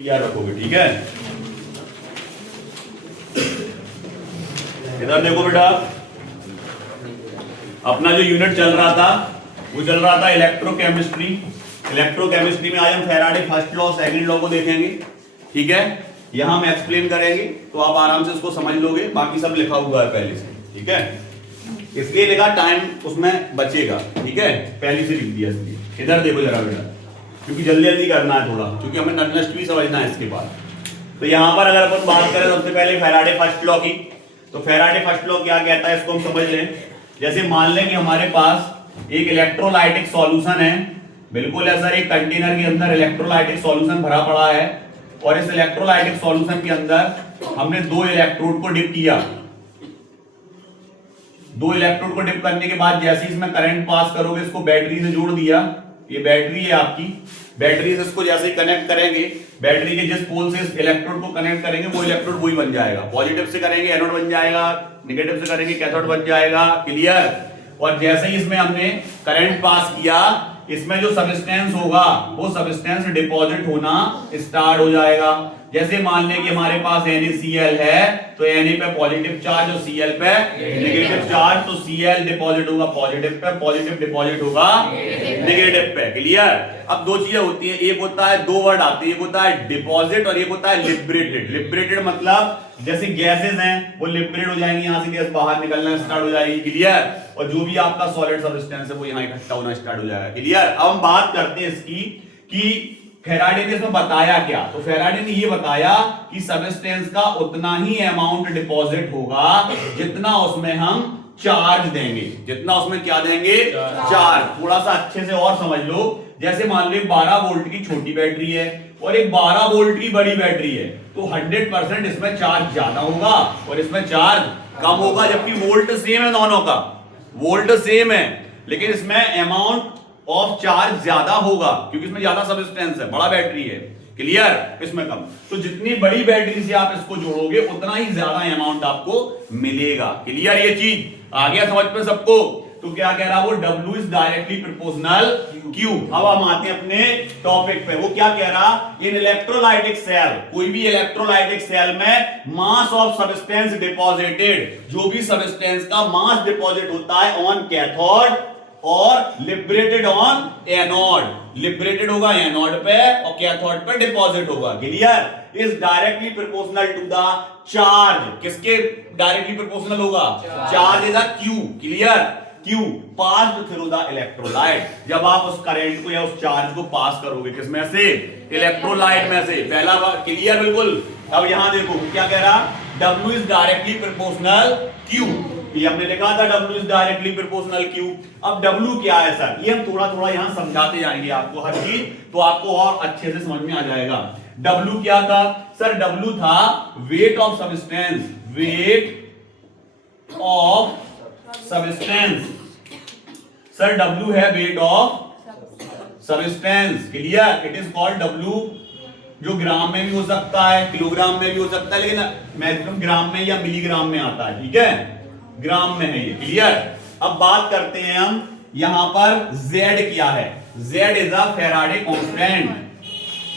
याद रखोगे, ठीक है। इधर देखो बेटा, अपना जो यूनिट चल रहा था वो चल रहा था इलेक्ट्रोकेमिस्ट्री। इलेक्ट्रोकेमिस्ट्री में आज हम Faraday first law second law को देखेंगे, ठीक है। यहां हम एक्सप्लेन करेंगे तो आप आराम से इसको समझ लोगे, बाकी सब लिखा हुआ है पहले से, ठीक है। इसलिए लिखा टाइम उसमें बचेगा, ठीक है, पहले से लिख दिया इसलिए। इधर देखो जरा बेटा, क्योंकि जल्दी जल्दी करना है थोड़ा, क्योंकि हमें नर्नस्ट भी समझना है इसके बाद। तो यहाँ पर अगर अपन बात करें सबसे पहले फैराडे फर्स्ट लॉ की, तो फैराडे फर्स्ट लॉ क्या कहता है इसको हम समझ लें। जैसे मान लें कि हमारे पास एक इलेक्ट्रोलाइटिक सॉल्यूशन है, बिल्कुल ऐसा एक कंटेनर के अंदर इलेक्ट्रोलाइटिक सॉल्यूशन भरा पड़ा है, और इस इलेक्ट्रोलाइटिक सॉल्यूशन के अंदर हमने दो इलेक्ट्रोड को डिप किया। दो इलेक्ट्रोड को डिप करने के बाद जैसे इसमें करंट पास करोगे, इसको बैटरी से जोड़ दिया, ये बैटरी है आपकी। बैटरी से इसको जैसे ही कनेक्ट करेंगे, बैटरी के जिस पोल से इस इलेक्ट्रोड को कनेक्ट करेंगे वो इलेक्ट्रोड वही बन जाएगा। पॉजिटिव से करेंगे एनोड बन जाएगा, नेगेटिव से करेंगे कैथोड बन जाएगा, क्लियर। और जैसे ही इसमें हमने करंट पास किया, इसमें जो सब्सटेंस होगा वो सब्सटेंस डिपॉजिट होना स्टार्ट हो जाएगा। जैसे मान लें कि हमारे पास NaCl है, तो Na पे पॉजिटिव चार्ज और Cl पे नेगेटिव चार्ज, तो Cl डिपॉजिट होगा पॉजिटिव पे, पॉजिटिव डिपॉजिट होगा नेगेटिव पे, क्लियर। अब दो चीजें होती हैं, एक होता है, दो वर्ड आते हैं, एक होता है डिपॉजिट और एक होता है लिबरेटेड। लिबरेटेड मतलब जैसे गैसेस हैं वो लिबरेट हो जाएंगी, यहां से गैस बाहर निकलना स्टार्ट हो जाएगी, क्लियर। और जो भी आपका सॉलिड सब्सटेंस है वो यहां इकट्ठा होना स्टार्ट हो जाएगा, क्लियर। अब हम बात करते हैं इसकी कि फैराडे ने इसमें बताया क्या। तो फैराडे ने ये बताया कि सब्सटेंस का उतना ही अमाउंट डिपॉजिट होगा जितना उसमें हम चार्ज देंगे, जितना उसमें क्या देंगे, चार्ज। थोड़ा सा अच्छे से और समझ लो, जैसे मान लो 12 वोल्ट की छोटी बैटरी है और एक 12 वोल्ट की बड़ी बैटरी है, तो 100% इसमें चार्ज ज्यादा होगा और इसमें चार्ज कम होगा, जबकि वोल्ट सेम है, दोनों का वोल्ट सेम है, लेकिन इसमें अमाउंट ऑफ चार्ज ज्यादा होगा क्योंकि इसमें ज्यादा सब्सटेंस है, बड़ा बैटरी है, क्लियर, इसमें कम। तो जितनी बड़ी बैटरी से आप इसको जोड़ोगे उतना ही ज्यादा अमाउंट आपको मिलेगा, क्लियर। ये चीज आ गया समझ में सबको। तो क्या कह रहा वो, W is directly proportional Q। अब हम आते हैं अपने टॉपिक पे। वो क्या कह रहा, इन इलेक्ट्रोलाइटिक सेल, कोई भी इलेक्ट्रोलाइटिक सेल में मास ऑफ सब्सटेंस डिपॉजिटेड, जो भी सब्सटेंस का मास डिपॉजिट होता है ऑन कैथोड और लिबरेटेड ऑन एनोड। लिबरेटेड होगा एनोड पे और कैथोड पे डिपॉजिट होगा, clear. Is directly proportional to the charge. किसके डायरेक्टली प्रोपोर्शनल होगा, charge is a Q, clear. Q passed through the electrolyte. जब आप उस करंट को या उस चार्ज को पास करोगे, किसमें से, इलेक्ट्रोलाइट में से, पहला बार, क्लियर, बिल्कुल। अब यहां देखो क्या कह रहा, W is directly proportional Q। ये हमने लिखा था W is directly proportional Q। अब W क्या है सर, ये हम थोड़ा थोड़ा यहां समझाते जाएंगे आपको हर चीज, तो आपको और अच्छे से समझ में आ जाएगा। W क्या था सर, W था weight of substance, weight of substance. Sir W है weight of substance, clear. It is called W, जो ग्राम में भी हो सकता है, किलोग्राम में भी हो सकता है, लेकिन मैक्सिमम ग्राम में या मिलीग्राम में आता है, ठीक है, ग्राम में है ये, क्लियर। अब बात करते हैं हम यहां पर Z क्या है। Z is a Faraday constant.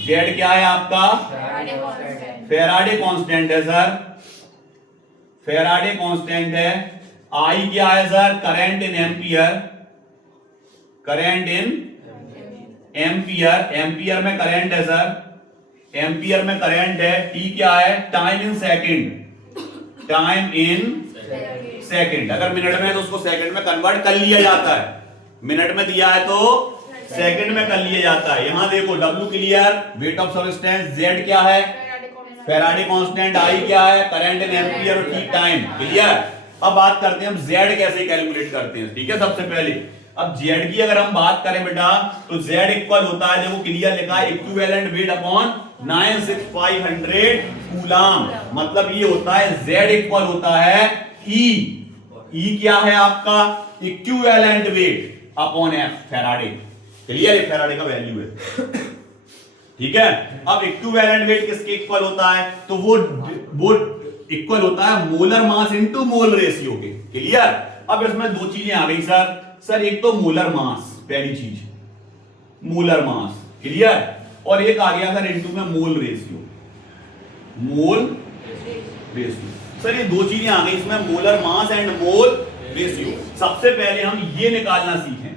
Z क्या है आपका, फैराडे कांस्टेंट है सर, फैराडे कांस्टेंट है। I क्या है sir, current in ampere, current in ampere, ampere में करंट है सर, एम्पियर में करंट है। T क्या है, time in second, time in second. अगर मिनट में है तो उसको सेकंड में कन्वर्ट कर लिया जाता है, मिनट में दिया है तो सेकंड में कर लिया जाता है। यहां देखो W clear, weight of substance, Z क्या है, फैराडे कांस्टेंट, I क्या है, करंट इन एम्पियर और T टाइम, क्लियर। अब बात करते हैं हम Z कैसे कैलकुलेट करते हैं, ठीक है। सबसे पहले अब Z की अगर हम बात करें बेटा, तो Z इक्वल होता है, देखो क्लियर लिखा है, इक्विवेलेंट वेट अपॉन 96500 कूलम। मतलब ये होता है Z इक्वल होता है E क्या है आपका, equivalent weight upon F, Faraday, clear, Faraday का वैल्यू है, ठीक है। अब इक्विवेलेंट वेट किसके इक्वल होता है, तो वो इक्वल होता है molar mass into mole ratio के, क्लियर। अब इसमें दो चीजें आ गई सर, एक तो मोलर मास, पहली चीज मोलर मास, क्लियर। और एक आ गया सर इनटू में mole ratio, mole ratio. Sir ये दो चीजें आ गई इसमें, molar mass and mole ratio. सबसे पहले हम ये निकालना सीखें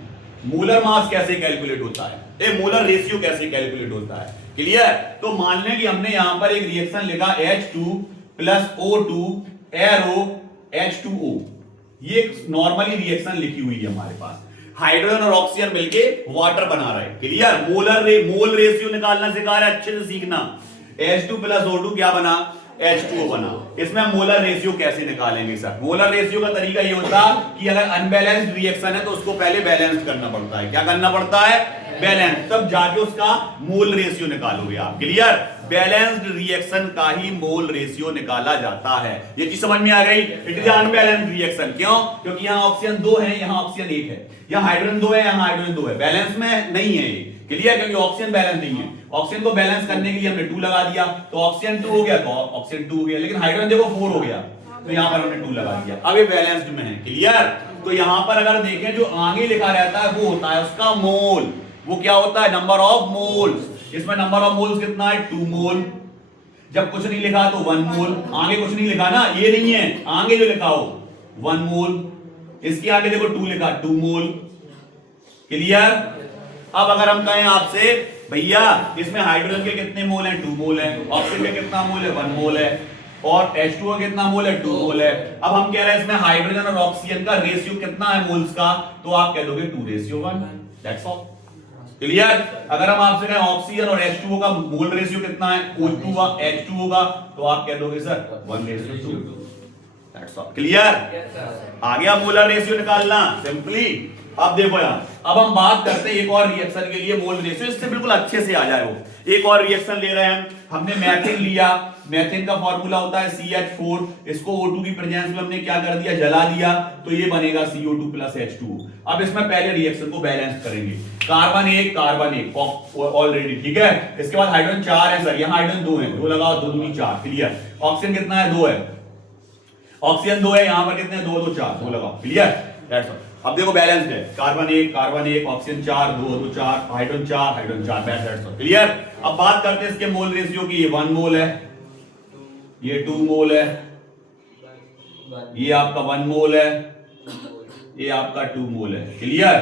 मोलर मास कैसे कैलकुलेट होता है, मोलर रेशियो कैसे कैलकुलेट होता है। क्लियर? तो मान लें कि हमने यहां पर एक रिएक्शन लिखा H2 plus O2 arrow H2O, ये नॉर्मली रिएक्शन लिखी हुई है हमारे पास। हाइड्रोजन और ऑक्सीजन मिलके वाटर बना रहे हैं। क्लियर? मोल रेशियो निकालना सिखा रहे हैं, अच्छे से सीखना। H2 प्लस O2 क्या बना? H2O बना। इसमें हम मोलर रेशियो कैसे निकालेंगे सर? मोलर रेशियो का तरीका ये होता कि अगर अनबैलेंस्ड रिएक्शन है तो उसको पहले बैलेंस करना पड़ता है। क्या करना पड़ता है? बैलेंस, तब जाके उसका मोल रेशियो निकालोगे आप। क्लियर? बैलेंस्ड रिएक्शन का ही मोल रेशियो निकाला जाता है। ये चीज समझ में आ गई? It is unbalanced reaction. क्यों? क्योंकि यहाँ ऑक्सीजन 2 है, यहाँ ऑक्सीजन 1 है, यहाँ हाइड्रोजन 2 है, यहाँ हाइड्रोजन 2 है, बैलेंस में नहीं है ये। क्लियर? क्योंकि ऑक्सीजन बैलेंस नहीं है। ऑक्सीजन को बैलेंस करने के लिए हमने 2 लगा दिया, तो ऑक्सीजन 2 हो गया, तो ऑक्सीजन 2 हो गया, लेकिन हाइड्रोजन देखो 4 हो गया, तो यहां पर हमने 2 लगा दिया। अब ये बैलेंस्ड में है। क्लियर? तो यहां पर अगर देखें जो आगे लिखा रहता है वो होता है उसका मोल। वो क्या होता है? Number of moles. इसमें नंबर ऑफ मोल्स कितना है? 2 मोल। जब कुछ नहीं लिखा तो 1 मोल। आगे कुछ नहीं लिखा ना, ये नहीं है, आगे जो लिखा हो 1 मोल। इसके आगे देखो 2 लिखा, 2 मोल। क्लियर? अब अगर हम कहें आपसे भैया इसमें हाइड्रोजन के कितने मोल हैं? 2 मोल है। ऑक्सीजन के कितना मोल है? 1 मोल है। और H2O कितना मोल है? 2 मोल है। अब हम कह रहे हैं इसमें हाइड्रोजन और ऑक्सीजन का रेशियो कितना है मोल्स का, तो आप कह दोगे 2:1। That's all. क्लियर? अगर हम आपसे कहें ऑक्सीजन और H2O का मोल रेशियो कितना है, O2 का H2O का, तो आप कह दोगे सर 1:2। That's all. क्लियर? आ गया मोलर रेशियो निकालना सिंपली। अब देखो यार, अब हम बात करते हैं एक और रिएक्शन के लिए मोल रेशियो, इससे बिल्कुल अच्छे से आ जाए वो। एक और रिएक्शन ले रहे हैं हमने मैथिन लिया। मैथिन का फॉर्मूला होता है CH4। इसको O2 की प्रेजेंस में हमने क्या कर दिया? जला दिया, तो ये बनेगा CO2 प्लस H2O। अब इसमें पहले रिएक्शन को बैलेंस करेंगे। कार्बन 1 कार्बन 1 ऑलरेडी, ठीक है। इसके बाद हाइड्रोजन 4 है सर, यहाँ हाइड्रोजन 2 है, 2 लगाओ, 2 दूनी 4। क्लियर? ऑक्सीजन कितना है? 2 है। ऑक्सीजन 2 है, यहाँ पर कितने? 2 2 4, 2 लगाओ। क्लियर? That's all. अब देखो बैलेंस्ड है, carbon 1 oxygen 4, 2 2 4, hydrogen 4 hydrogen 4। That's all. Clear? अब बात करते हैं इसके मोल रेशियो की। ये 1 मोल है, ये 2 मोल है, ये आपका 1 मोल है, ये आपका 2 मोल है। क्लियर?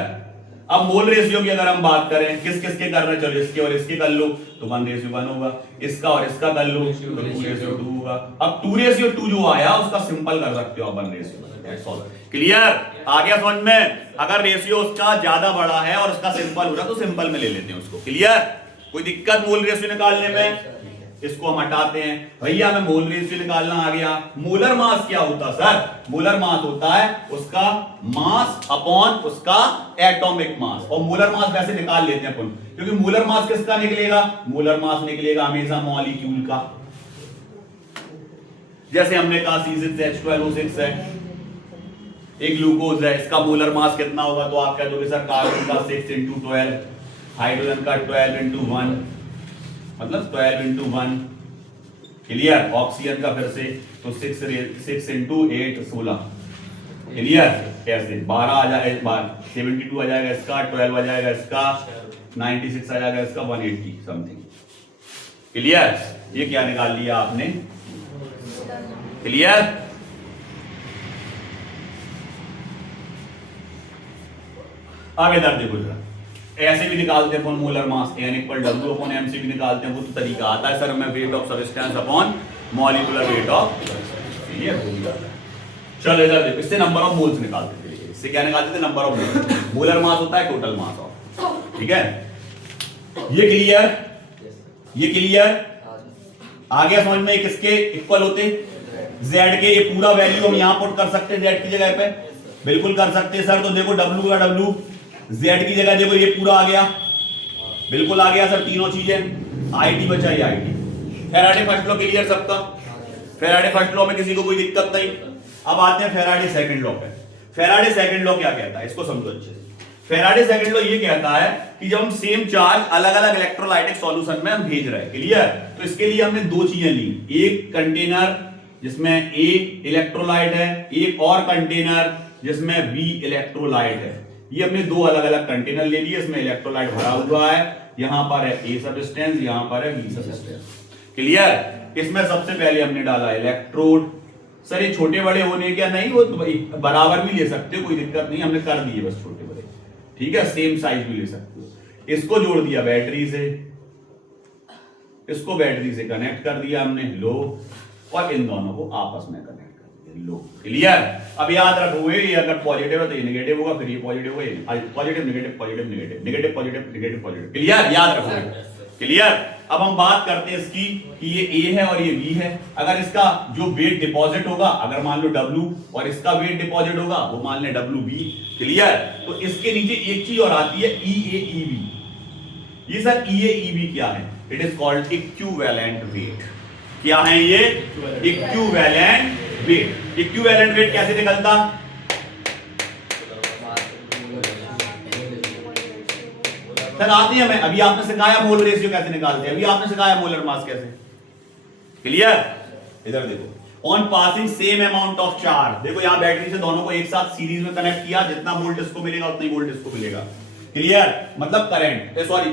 अब मोल रेशियो की अगर हम बात करें किस किस के कर रहे हैं, चलो इसके और इसके कर लो तो 1:1 होगा, इसका और इसका कर लो तो 2:2 होगा। अब 2:2 जो आया उसका सिंपल कर सकते हो आप 1:1। क्लियर? आ गया समझ में? अगर रेशियो उसका ज्यादा बड़ा है और उसका सिंपल हो रहा तो सिंपल में ले लेते हैं उसको। क्लियर? कोई दिक्कत मोल रेशियो निकालने में? इसको हम हटाते हैं। भैया हमें मोल रेशियो निकालना आ गया। मोलर मास क्या होता है सर? मोलर मास होता है उसका मास अपॉन उसका एटॉमिक मास। और मोलर मास वैसे निकाल लेते हैं अपन, क्योंकि मोलर मास किसका निकलेगा? मोलर मास निकलेगा हमेशा मॉलिक्यूल का। जैसे हमने कहा C6H12O6 है, एक ग्लूकोज है, इसका मोलर मास कितना होगा, तो आप कह दोगे सर कार्बन का 6 × 12, हाइड्रोजन का 12 × 1, मतलब 12 × 1। क्लियर? ऑक्सीजन का फिर से तो 6 × 8 16। क्लियर? कैसे 12 आ जाएगा, 72 आ जाएगा इसका, 12 आ जाएगा इसका, 96 आ जाएगा इसका, 180 समथिंग। क्लियर? ये क्या निकाल लिया आपने? क्लियर? आगे दर देखो जरा, ऐसे भी निकालते हैं मोलर मास, N=W/mc भी निकालते हैं, वो तो तरीका आता है सर हमें, weight of substance upon molecular weight of. Clear हो गया? चलो इधर देखो, इससे नंबर ऑफ मोल्स निकालते थे। इससे क्या निकालते थे? Number of moles. Molar mass होता है टोटल मास ऑफ। ठीक है? ये क्लियर? ये क्लियर आ गया समझ में? किसके इक्वल होते? Z के। ये पूरा वैल्यू हम यहां पुट कर सकते हैं Z की जगह पे, बिल्कुल कर सकते हैं सर। तो देखो W का W, Z की जगह देखो ये पूरा आ गया, बिल्कुल आ गया सर, तीनों चीजें। IT बचा, ये IT। Faraday first law clear सबका? फैराडे फर्स्ट लॉ में किसी को कोई दिक्कत नहीं। अब आते हैं फैराडे सेकंड लॉ पे। फैराडे सेकंड लॉ क्या कहता है, इसको समझो अच्छे से। फैराडे सेकंड लॉ ये कहता है कि जब हम सेम चार्ज अलग अलग इलेक्ट्रोलाइटिक सॉल्यूशन में हम भेज रहे हैं, क्लियर, तो इसके लिए हमने दो चीजें ली, एक कंटेनर जिसमें A इलेक्ट्रोलाइट है, एक और कंटेनर जिसमें B इलेक्ट्रोलाइट है। ये हमने दो अलग अलग कंटेनर ले लिए, इसमें इलेक्ट्रोलाइट भरा हुआ है यहां पर है ए सबस्टेंस, यहां पर है बी सबस्टेंस। क्लियर? इसमें सबसे पहले हमने डाला इलेक्ट्रोड। सर ये छोटे बड़े होने क्या नहीं, वो बराबर भी ले सकते हो, कोई दिक्कत नहीं, हमने कर दिए बस छोटे बड़े, ठीक है, सेम साइज भी ले सकते हो। इसको जोड़ दिया बैटरी से, इसको बैटरी से कनेक्ट कर दिया हमने, लो, और इन दोनों को आपस में कनेक्ट कर दिया, लो। क्लियर? अब याद रखोगे ये अगर पॉजिटिव है तो ये नेगेटिव होगा, फिर ये पॉजिटिव होगा, ये positive negative positive negative negative positive negative positive. Clear? याद रखोगे। क्लियर? अब हम बात करते हैं इसकी कि ये ए है और ये बी है। अगर इसका जो वेट डिपॉजिट होगा, अगर मान लो W और इसका वेट डिपॉजिट होगा वो मान ले WB। क्लियर? तो इसके नीचे एक चीज और आती है EAEB। ये सर EAEB क्या है? It is called equivalent weight. क्या है ये? Equivalent weight. इक्विवेलेंट वेट कैसे निकलता? सर आती है, मैं अभी आपने सिखाया मोल रेशियो कैसे निकालते हैं, अभी आपने सिखाया मोलर मास कैसे। क्लियर? इधर देखो, on passing same amount of charge, देखो यहां बैटरी से दोनों को एक साथ सीरीज में कनेक्ट किया, जितना वोल्ट इसको मिलेगा उतना ही वोल्ट इसको मिलेगा। क्लियर? मतलब करंट, सॉरी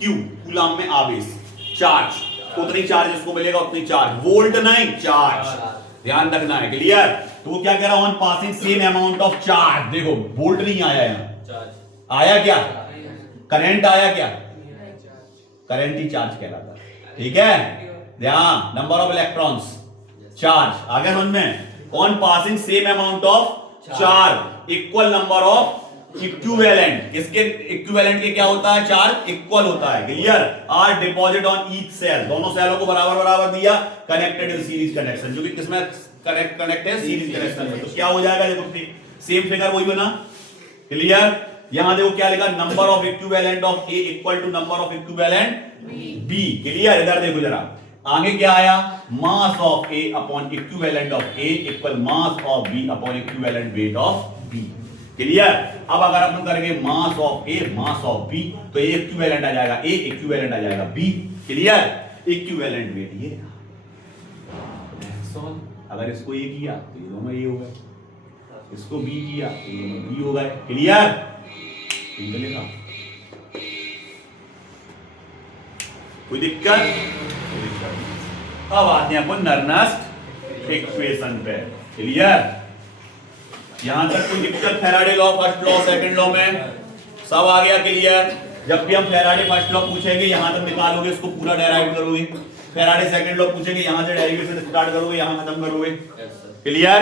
क्यू, कूलम में आवेश, चार्ज, उतनी चार्ज इसको मिलेगा उतनी चार्ज, वोल्ट नहीं चार्ज, ध्यान रखना है। क्लियर? तो वो क्या कह रहा है, on passing same amount of charge, देखो वोल्ट नहीं आया यहां, आया क्या? करंट आया क्या? करंट ही चार्ज कहलाता है, ठीक है? ध्यान, नंबर ऑफ इलेक्ट्रॉन्स, चार्ज, आगे समझ में, on passing same amount of charge equal number of equivalent, इसके इक्विवेलेंट के क्या होता है? चार्ज इक्वल होता है। Clear? Are deposit on each cell, दोनों सेलों को बराबर बराबर दिया, कनेक्टेड इन सीरीज कनेक्शन, जो कि किसमें कनेक्ट है? सीरीज कनेक्शन में। तो क्या हो जाएगा, देखो सेम फिगर वही बना। क्लियर? यहां देखो क्या लिखा, number of equivalent of A equal to number of equivalent B. Clear? इधर देखो जरा, आगे क्या आया, mass of A upon equivalent of A equal mass of B upon equivalent weight of B. Clear? अब अगर अपन करेंगे mass of A mass of B, तो ए इक्विवेलेंट आ जाएगा ए, इक्विवेलेंट आ जाएगा बी। क्लियर? इक्विवेलेंट वेट ये रहा। अगर इसको ए किया तो ये दोनों ए हो गए, इसको बी किया तो ये दोनों बी हो गए। क्लियर? चलेगा? कोई दिक्कत? अब आते हैं अपन नर्नस्ट इक्वेशन पे। क्लियर? यहां तक कोई दिक्कत? Faraday law first law second law में सब आ गया। क्लियर? जब भी हम फैराडे फर्स्ट लॉ पूछेंगे यहां तक निकालोगे, इसको पूरा डेराइव करोगे। फैराडे सेकंड लॉ पूछेंगे, यहां से डेरिवेशन स्टार्ट करोगे, यहां खत्म करोगे। क्लियर?